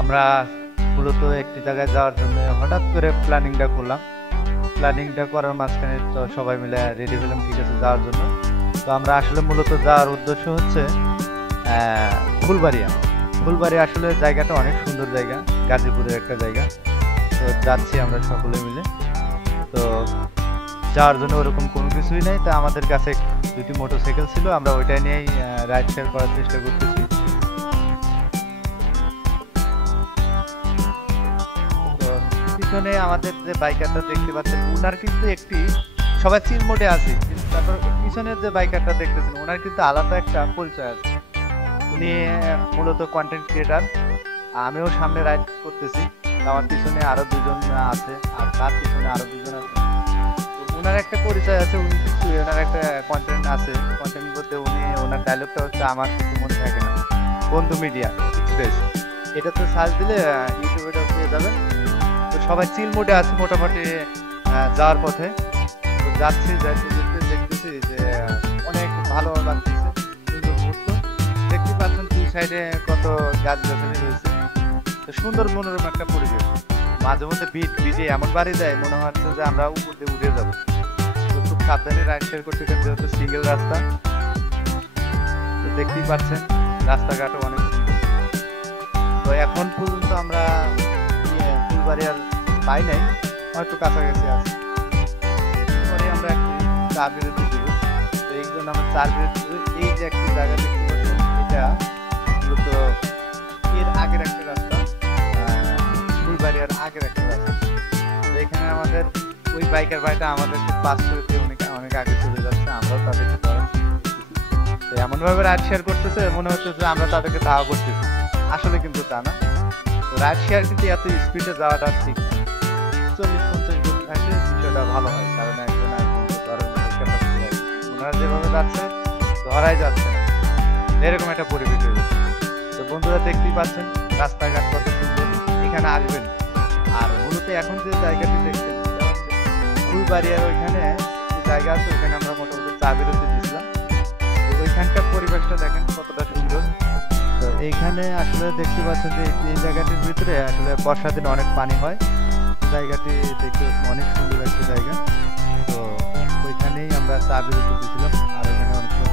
আমরা মূলত একটি জায়গায় যাওয়ার জন্য হঠাৎ করে প্ল্যানিংটা করলাম। প্ল্যানিংটা করার মাঝখানে তো সবাই মিলে রেডি হলাম, ঠিক আছে যাওয়ার জন্য। তো আমরা আসলে মূলত যাওয়ার উদ্দেশ্য হচ্ছে ফুলবাড়িয়া। ফুলবাড়ি আসলে জায়গাটা অনেক সুন্দর জায়গা, গাজীপুরের একটা জায়গা। তো যাচ্ছি আমরা সকলে মিলে। তো যাওয়ার জন্য ওরকম কোনো কিছুই নেই, তা আমাদের কাছে দুটি মোটরসাইকেল ছিল, আমরা ওইটাই নিয়েই রাইড শেয়ার করার চেষ্টা করতেছি। তো পিছনে আমাদের যে বাইকারটা দেখতে পাচ্ছেন, ওনার কিন্তু একটি সবাই চিল মোডে আছে, কিন্তু তারপর পিছনের যে বাইকারটা দেখতেছেন ওনার কিন্তু আলাদা একটা পরিচয় আছে। উনি মূলত কন্টেন্ট ক্রিয়েটার, আমিও সামনে রাইড করতেছি, আমার পিছনে আরো দুজন আছে, আর তার পিছনে আরো দুজন আছে। ওনার একটা পরিচয় আছে, উনি কিছু ওনার একটা কন্টেন্ট আছে। কন্টেন্ট বলতে উনি ওনার ডায়লগটা হচ্ছে আমার কিছু মনে থাকে না, বন্ধু মিডিয়া এক্সপ্রেস। এটা তো সার্চ দিলে ইউটিউবে পেয়ে যাবেন। তো সবাই চিল মোডে আছে মোটামুটি যাওয়ার পথে। তো যাচ্ছি, যাইতে যেতে দেখতেছি যে অনেক ভালো লাগতেছে, সুন্দর মুহূর্ত দেখতে পাচ্ছেন। দুই সাইডে কত গাছ গাছালি রয়েছে, তো সুন্দর মনোরম একটা পরিবেশ। মাঝে মধ্যে বিটে এমন বাড়ি দেয় মনে হচ্ছে যে আমরা উপর দিয়ে উঠে যাবো। তো খুব সাবধানে রাইড শেয়ার করতে গেলে, যেহেতু সিঙ্গেল রাস্তা, তো দেখতেই পাচ্ছেন রাস্তাঘাটও অনেক সুন্দর। তো এখন পর্যন্ত আমরা ফুলবাড়ি আর পাই নাই, হয়তো কাছাকাছি আছে। পরে আমরা একটি চা বিরতি দিব। তো এই জন্য আমরা চার বিরতি দিব। এই যে একটি জায়গা দেখতে পাচ্ছেন, এটা মূলত এর আগের একটা রাস্তা, ফুলবাড়িয়ার আগের একটা রাস্তা। তো এখানে আমাদের ওই বাইকার ভাইটা আমাদের পাস করতে অনেক আগে চলে যাচ্ছে, আমরাও তাদেরকে তো এমন ভাবে রাইড শেয়ার করতেছে মনে হচ্ছে যে আমরা তাদেরকে ধাওয়া করতেছি, আসলে কিন্তু তা না। তো রাইড শেয়ার কিন্তু এত স্পিডে যাওয়াটা ঠিক না, 40-50 গতি থাকলে বিষয়টা ভালো হয়, কারণ একজন আরেকজনকে ধরার মতো ক্যাপাসিটি হয়। ওনারা যেভাবে যাচ্ছে ধরাই যাচ্ছে না, এরকম একটা পরিবেশ হয়ে গেছে। তো বন্ধুরা দেখতেই পাচ্ছেন রাস্তাঘাট কত সুন্দর, এখানে আসবেন। আর মূলত এখন যে জায়গাটি দেখছেন সেটা হচ্ছে ফুলবাড়িয়ার ওইখানে একটি জায়গা আছে, ওইখানে আমরা মোটামুটি চা বিরতি দিয়েছিলাম। তো ওইখানকার পরিবেশটা দেখেন কতটা সুন্দর। তো এইখানে আসলে দেখতে পাচ্ছেন যে এই জায়গাটির ভিতরে আসলে বর্ষার দিনে অনেক পানি হয়। জায়গাটি দেখতে পাচ্ছেন অনেক সুন্দর একটা জায়গা। তো ওইখানেই আমরা চা বিরতি দিয়েছিলাম, আর ওইখানে অনেক সময়